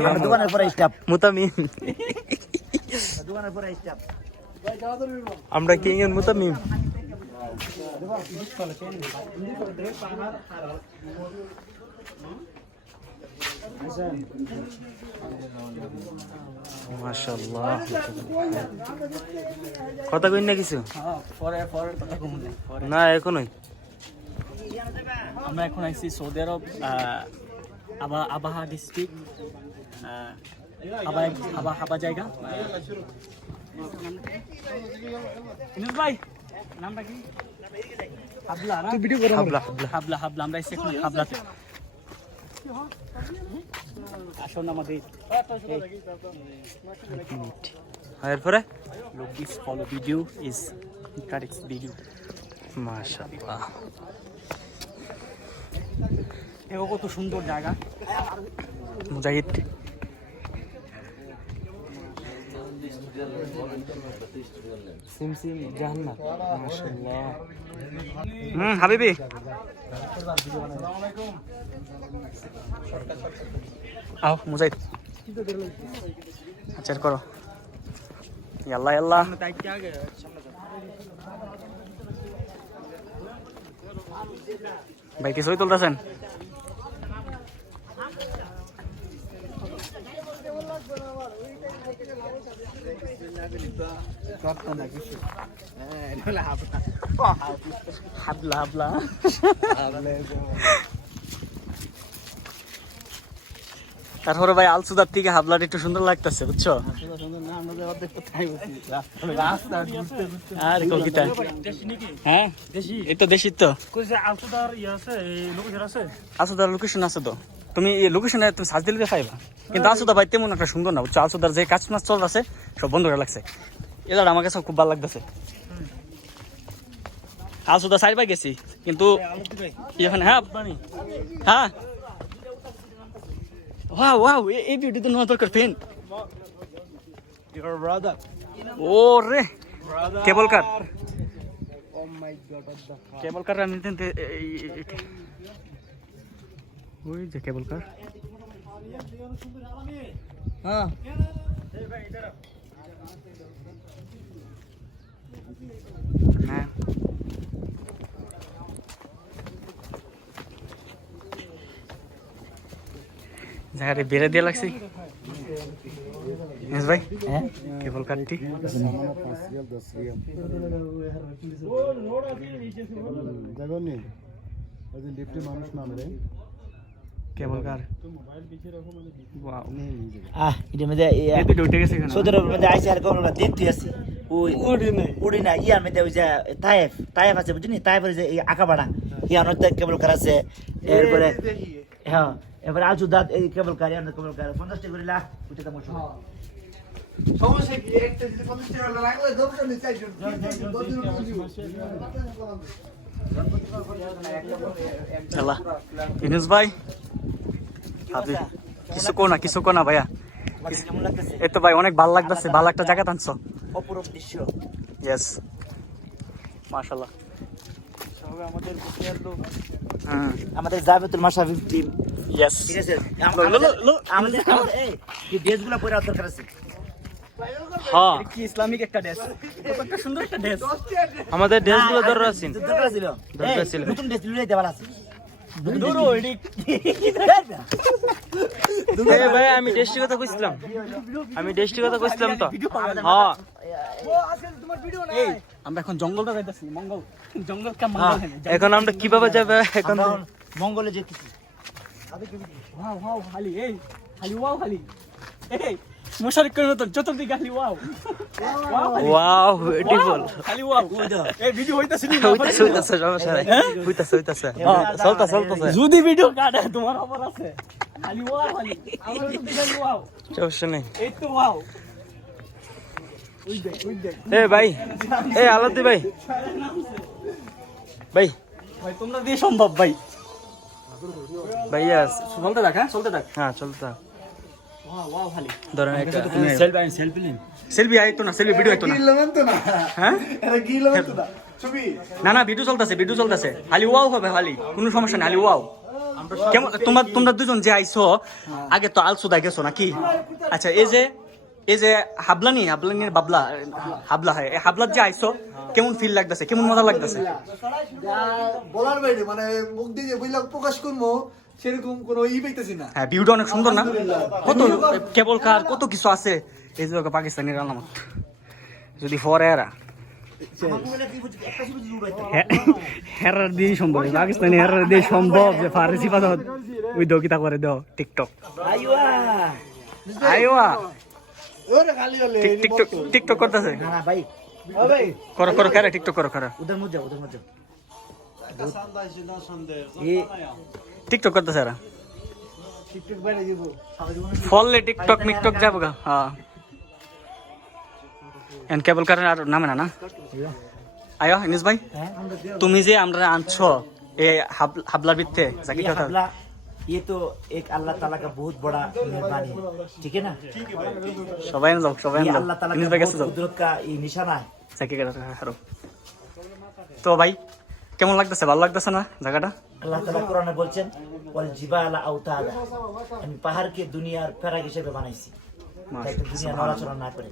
আমার আরে আমার কিং এর মুতামিম? মাশাআল্লাহ। কথা কই না কিছু? পরে। না এখনই। আমরা এখন আইছি সৌদি আরব আবা আবাহা ডিস্ট্রিক্ট আবা আবা হাবা জায়গা। ইনুস ভাই নামটা কি? হাবলা না? হাবলা হাবলা হাবলা হাবলা আমরা এসে এখন হাবলাতে। আসুন আমাদের correct video মাশাআল্লাহ। এও কত সুন্দর জায়গা। মুজাহিদ। সিম সিম জান্নাত মাশাআল্লাহ। হুম হাবিবি। আও মুজাহিদ। আচ্ছা করো। ইয়াল্লা ইয়াল্লা ভাই কি ছবি তুলতেছেন? হাবলা হাবলা তারপরে ভাই আলসুদার থেকে হাবলাটা একটু সুন্দর লাগতেছে বুঝছ? আর হ্যাঁ? এই তো দেশি তো। আলসুদার লোকেশন আছে তো। তুমি এই লোকেশনে তুমি সার্চ দিলে পাইবা কিন্তু আলসুদা ভাই তেমন একটা সুন্দর না বুঝছ? আলসুদার যে কাজ মাছ চল আছে সব বন্ধ করে লাগছে এবার আমার কাছে খুব ভালো লাগতেছে। আলসুদা সাইড পাই গেছি কিন্তু এখানে হ্যাঁ? হ্যাঁ? ওয়াও ওয়াও এই ভিডিওতে নেওয়া দরকার Your ও রে কেবল কার? কেবল কার আমি ওই যে কেবল কার হ্যাঁ হ্যাঁ জায়গাটা বেড়ে দিয়ে লাগছে মেস ভাই হ্যাঁ কেবল কারটি জাগনি ওই যে লিফটে মানুষ নামে রে কেবল কার? ওয়াও আহ এটা মধ্যে এই দুটো উঠে গেছে এখানে। সৌদি মধ্যে আইসি আর কোন দিন তুই আছি ওই উড়ি নাই। উড়ি না ইয়ার মধ্যে ওই যে তায়েফ তায়েফ আছে বুঝলি? তায়েফের যে এই আঁকাবাড়া ইয়ার মধ্যে কেবল কার আছে এরপরে হ্যাঁ এবারে আলচু দাঁত এই কেবল কার ইয়ার কেবল কার। পঞ্চাশ টাকা করে লাখ ইনুস ভাই? হাবি কিছু কো না কিছু কো না ভাইয়া। এই তো ভাই অনেক ভালো লাগতেছে ভালো একটা জায়গা টানছো। অপরূপ দৃশ্য। ইয়েস আমাদের আমাদের জাবেতুল মাসাফি টিম ইয়েস ঠিক আছে? আমাদের আমাদের আমাদের- এই এই ড্রেসগুলো পরে দরকার আছে। হ্যাঁ। কি ইসলামিক একটা ড্রেস কত সুন্দর একটা ড্রেস আমাদের ড্রেসগুলো দরকার ছিল। দরকার ছিল। নতুন ড্রেস আছে। ভাই আমি ডেস্টি কথা কইছিলাম। আমি ডেস্টি কথা কইছিলাম তো। হ্যাঁ আমরা এখন জঙ্গলটা যাইতাছি মঙ্গল। জঙ্গল কা মঙ্গল হ্যাঁ এখন আমরা কীভাবে যাবে এখন? মঙ্গলে যেতেছি। ওয়াও খালি এই খালি ওয়াও খালি এই মুশারিক করে তো চতুর্দিকে খালি ওয়াও। ওয়াও ওয়াও বিউটিফুল খালি ওয়াও। এই ভিডিও হইতাছে নি? হইতাছে হইতাছে। সমস্যা নাই। হইতাছে হইতাছে। হ্যাঁ চলতা চলতাছে যদি ভিডিও কাটে তোমার খবর আছে। খালি ওয়াও খালি। আমার তো খালি ওয়াও। সমস্যা নেই। এই তো ওয়াও। ওই দেখ ওই দেখ এ ভাই। এ আলাদি ভাই। ভাই। ভাই তোমরা দিয়ে সম্ভব ভাই। ভাইয়া চলতে থাক হ্যাঁ? চলতে থাক। হ্যাঁ চলতা খালি ধরেন একটা সেলফি আমি সেলফি নিন সেলফি আইতো না সেলফি ভিডিও আইতো না। হ্যাঁ? না। না ভিডিও চলতেছে ভিডিও চলতেছে। খালি ওয়াও হবে খালি। কোনো সমস্যা নেই খালি ওয়াও কেমন তোমরা তোমরা দুজন যে আইছো আগে তো আলসুদা গেছো নাকি? আচ্ছা এই যে এই যে হাবলানি হাবলানির বাবলা হাবলা হয়। এই হাবলার যে আইছো কেমন ফিল লাগতেছে? কেমন মজা লাগতেছে? বলার বাইরে মানে মুখ দিয়ে যে বইলা প্রকাশ করব সেরকম কোনো ই পাইতেছি না। হ্যাঁ ভিউটা অনেক সুন্দর না? কত কেবল কার কত কিছু আছে? এই যে ওকে পাকিস্তানের আলামত যদি ফরে এরা হেরার দিয়ে সম্ভব। পাকিস্তানি হেরার দিয়ে সম্ভব যে ফারেসি পাতা ওই দকিতা করে দাও টিকটক আইওয়া। আইওয়া ওরে টিকটক টিকটক করতেছে না না ভাই করো করো করে টিকটক করো করো উধর মত যাও এ টিকটক করতেছে এরা টিকটক বাইরে দিব ফললে টিকটক মিকটক যাবো গা হ্যাঁ এন কেবল কারেন্ট আর নামে না না আয়ো ইনিস ভাই হ্যাঁ তুমি যে আমরা আনছো এ হাব- হাবলার ভিত্তে জাকি ये কথা हमला ये तो एक अल्लाह ताला का बहुत बड़ा मेहरबानी है ठीक है ना সবাই যাও সবাই ये যাও अल्लाह ताला ইনিস का ভাই बहुत কাছে যাও कुदरत का ये निशाना है জাকি কথা হারো তো ভাই কেমন লাগতেছে? ভালো লাগতেছে না জায়গাটা? আল্লাহ তালা কোরআনে বলছেন ওয়াল জিবালা আওতাদা আমি পাহাড়কে দুনিয়ার ফেরাক হিসেবে বানাইছি। দুনিয়া নড়াচড়া না করে।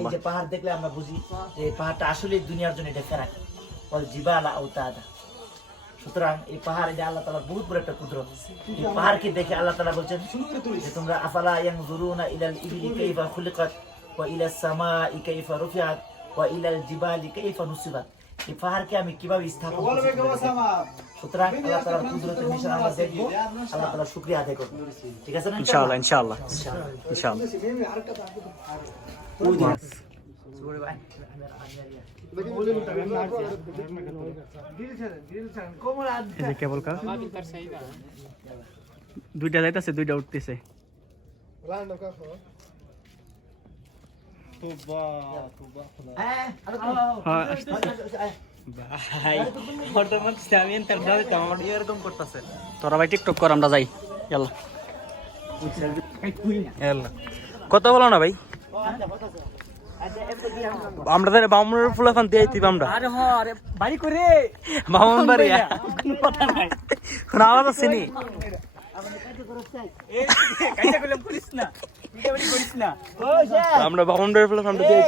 এই যে পাহাড় দেখলে আমরা বুঝি যে পাহাড়টা আসলে দুনিয়ার জন্য এটা ফেরাক। ওয়াল জিবালা আওতাদা সুতরাং এই পাহাড় এটা আল্লাহ বহুত বড় একটা কুদরত। এই পাহাড়কে দেখে আল্লাহ তালা বলছেন যে তোমরা আফালা ইয়ানজুরুনা ইলাল ইবিলি কাইফা খুলিকাত ওয়া ইলাস সামাই কাইফা রুফিআত ওয়া ইলাল জিবালি কাইফা নুসিবাত। এই পাহাড়কে আমি কীভাবে স্থাপন সুতরাং আল্লাহ তাআলার কুদরতের নিশানা আমরা দেখব। আল্লাহ তাআলার শুকরিয়া আদায় করব ঠিক আছে না ইনশাআল্লাহ ইনশাআল্লাহ? ইনশাআল্লাহ। কেবল দুইটা যাইতাছে দুইটা উঠতেছে। তোরা ভাই টিকটক কর আমরা যাই কত বলো না ভাই আমরা তাহলে বামুনের ফুল এখন দিয়ে দিবা আমরা আরে আরে বাড়ি করে বামুন বাড়ি কোনো কথা নাই কোনো আওয়াজ আছে না আমরা বাউন্ডারি ফুল আমরা দিয়ে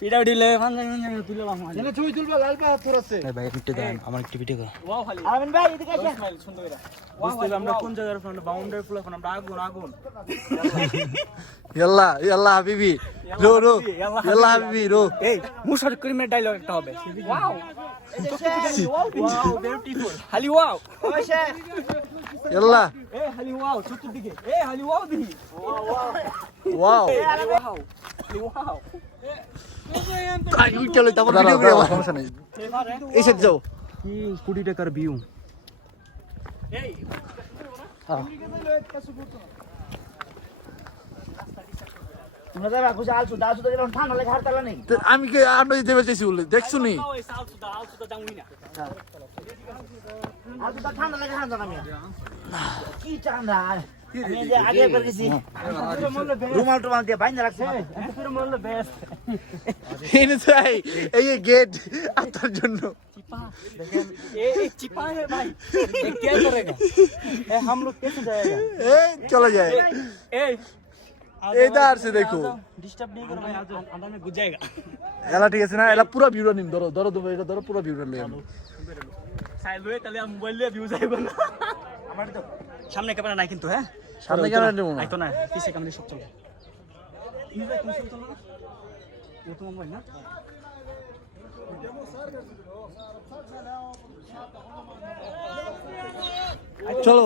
দিবা এদিকে আসেন পিটা উঠিলে ফান তুলে বাম এনে ছবি তুলবা লাল পাথর আছে। ভাই একটু দেন আমার একটু ভিডিও কর। ওয়াও খালি। আমিন ভাই এদিকে আসেন। সুন্দর করে। বুঝতে আমরা কোন জায়গার ফ্রেন্ড বাউন্ডারি ফুল এখন আমরা আগুন আগুন। ইয়াল্লা ইয়াল্লা হাবিবি রো রো ইয়াল্লা হাবিবি। রো। এই মুশার করিমের ডায়লগ একটা হবে। ওয়াও। ওয়াও হালি ওয়াও। ইয়াল্লা। এ হালি ওয়াও চতুর্দিকে। এ হালি ওয়াও দিহি ওয়াও হালি ওয়াও। হালি ওয়াও। লই তারপর ভিডিও করে সমস্যা নাই। এই সেট যাও। কি কোটি টাকার ভিউ তো আমি কি আন্ডা দিতে বেঁচেছি বলে? দেখছ নি? ওই সাউথ সুদা আউট সুদা জামুই না আলসু তো ঠান্ডা লাগে হার কি ঠান্ডা আমি যে আগে একবার গেছি রুমাল টুমাল দিয়ে বাইন্দা রাখছি তোর মনে বেস্ট এনে চাই এই গেট আপনার জন্য ये ये चिपा है भाई ये क्या करेगा ए हम लोग कैसे जाएगा এই চলে যায় ए এই দাঁড় সে দেখো डिस्टर्ब नहीं करो भाई आज अंदर में घुस जाएगा এলা ঠিক আছে না এলা পুরো ভিউটা নিম ধরো ধরো ধরো এটা ধরো পুরো ভিউটা লই আমি साइड में तले मोबाइल ले व्यू जाएगा ना আমার তো সামনে ক্যামেরা নাই কিন্তু হ্যাঁ সামনে ক্যামেরা দেবো না। আইতো না পিছে ক্যামেরা সব চলে। চলো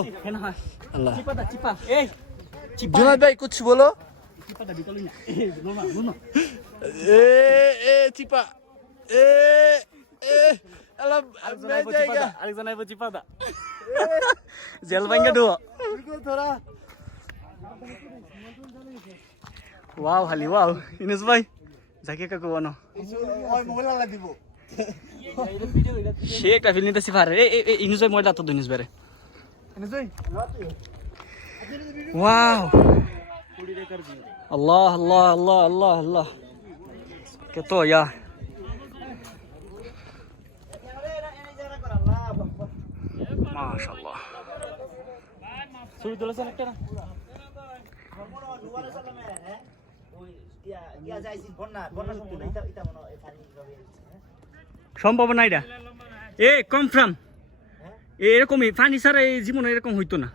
জুনাদ ভাই কিছু বলো। জেল ভাঙ্গা দুয়া থোড়া ওয়াও হালি ওয়াও ইনেস ভাই যাকে কাকু বানো ওই মোবাইল লাগা দিব সে একটা ফিল নিতেছি পারে এ এ ইনুস ভাই ময়লা তো দিনুস বেরে ওয়াও আল্লাহ আল্লাহ আল্লাহ আল্লাহ আল্লাহ কত ইয়া মাশাআল্লাহ ছবি তুলেছেন একটা না সম্ভাবনা এটা। এ কনফার্ম এরকমই ফার্নিচার এই জীবনে এরকম হইতো না।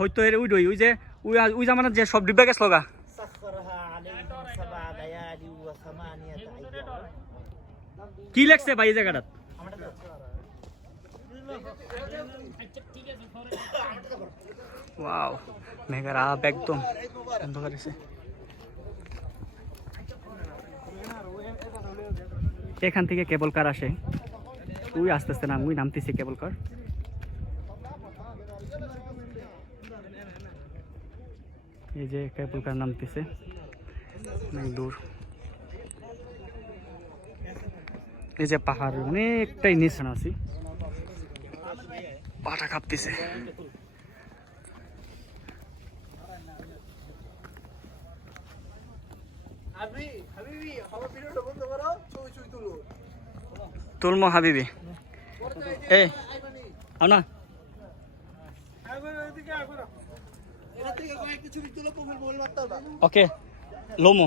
হইতো এর উইড ওই যে ওই ওই জামানার যে সব ডিব্বা গেছ লগা। কি লাগছে ভাই এই জায়গাটাত? ওয়াও মেঘার আপ একদম এখান থেকে কেবল কার আসে? তুই আস্তে আস্তে নাম ওই নামতেছি কেবল কার। এই যে কেবল কার নামতেছে, অনেক দূর। এই যে পাহাড় অনেকটাই নিচে আছি। পাটা কাঁপতেছে। তুলমো হাবিবি। এই আও না এখান থেকে কয়েকটা ছবি তুলো প্রোফাইল মোবাইল মারতে হবে ওকে লোমো।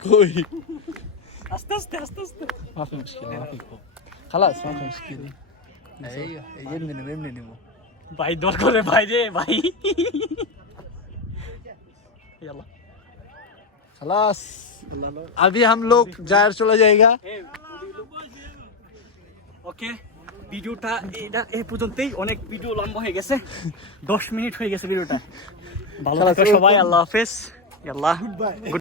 ايه كوي আস্তে আস্তে আস্তে আস্তে ما في مشكلة ما في خوف. خلاص ما في مشكلة ايوه يمني يمني نمو ভাই দর করে ভাই রে ভাই يلا خلاص अभी हम लोग जायर चला जाएगा ওকে ভিডিওটা এটা এই পর্যন্তই অনেক ভিডিও লম্বা হয়ে গেছে দশ মিনিট হয়ে গেছে ভিডিওটা ভালো খালাস, থাকো সবাই আল্লাহ হাফেজ আল্লাহ গুড